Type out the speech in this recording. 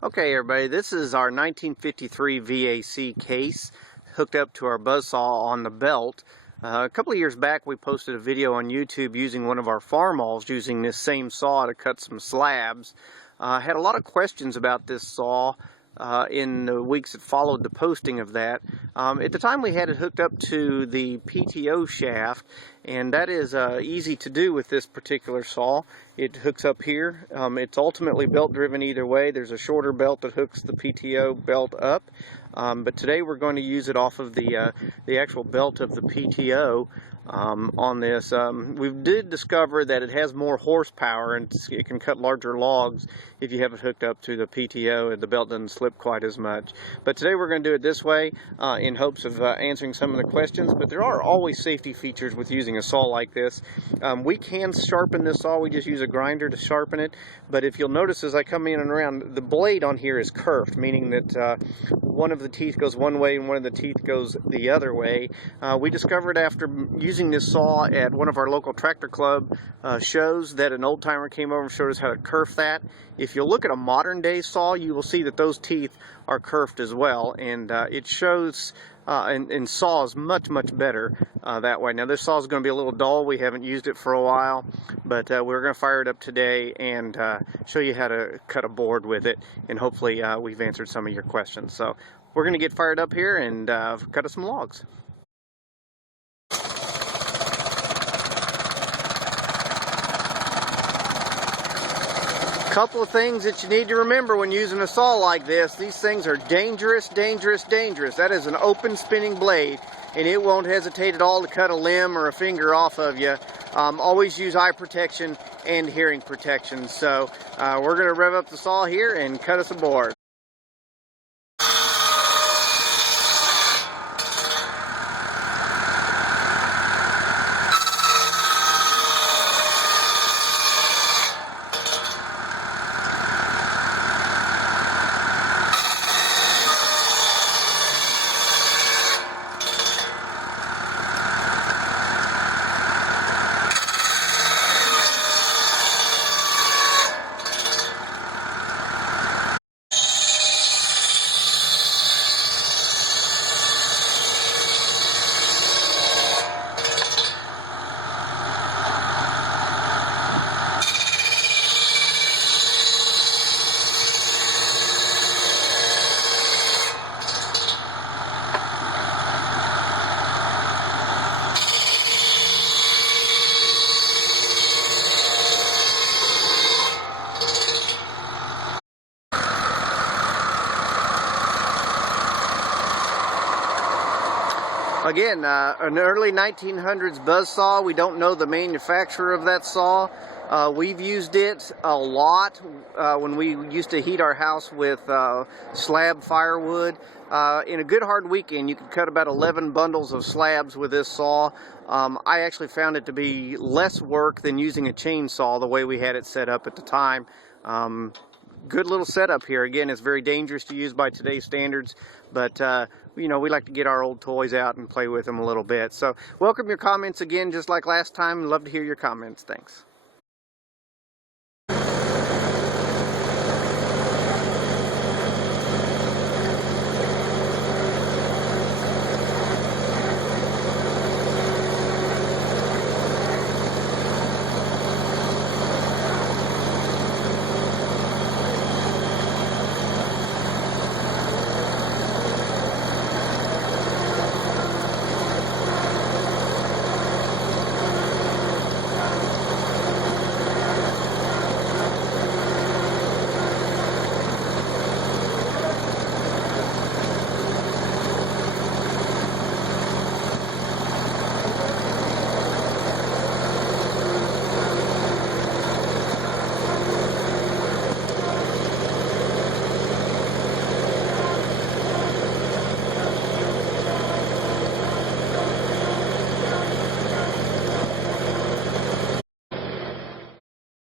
Okay everybody, this is our 1953 VAC case hooked up to our buzzsaw on the belt. A couple of years back we posted a video on YouTube using one of our farm mauls using this same saw to cut some slabs. Had a lot of questions about this saw in the weeks that followed the posting of that. At the time we had it hooked up to the PTO shaft, and that is easy to do with this particular saw. It hooks up here. It's ultimately belt driven either way. There's a shorter belt that hooks the PTO belt up, but today we're going to use it off of the actual belt of the PTO. On this, we did discover that it has more horsepower and it can cut larger logs if you have it hooked up to the PTO and the belt doesn't slip quite as much. But today we're going to do it this way in hopes of answering some of the questions, but there are always safety features with using a saw like this. We can sharpen this saw, we just use a grinder to sharpen it, but if you'll notice as I come in and around, the blade on here is curved, meaning that one of the teeth goes one way and one of the teeth goes the other way. We discovered after using this saw at one of our local tractor club shows that an old timer came over and showed us how to kerf that. If you look at a modern day saw, you will see that those teeth are kerfed as well, and it shows and saws much better that way. Now this saw is going to be a little dull. We haven't used it for a while, but we're going to fire it up today and show you how to cut a board with it, and hopefully we've answered some of your questions. So we're going to get fired up here and cut us some logs. Couple of things that you need to remember when using a saw like this. These things are dangerous. That is an open spinning blade, and it won't hesitate at all to cut a limb or a finger off of you. Always use eye protection and hearing protection. So we're going to rev up the saw here and cut us a board. Again, an early 1900s buzzsaw. We don't know the manufacturer of that saw. We've used it a lot when we used to heat our house with slab firewood. In a good hard weekend, you could cut about 11 bundles of slabs with this saw. I actually found it to be less work than using a chainsaw the way we had it set up at the time. Good little setup here. Again, it's very dangerous to use by today's standards, but you know, we like to get our old toys out and play with them a little bit. So welcome your comments again, just like last time. Love to hear your comments. Thanks.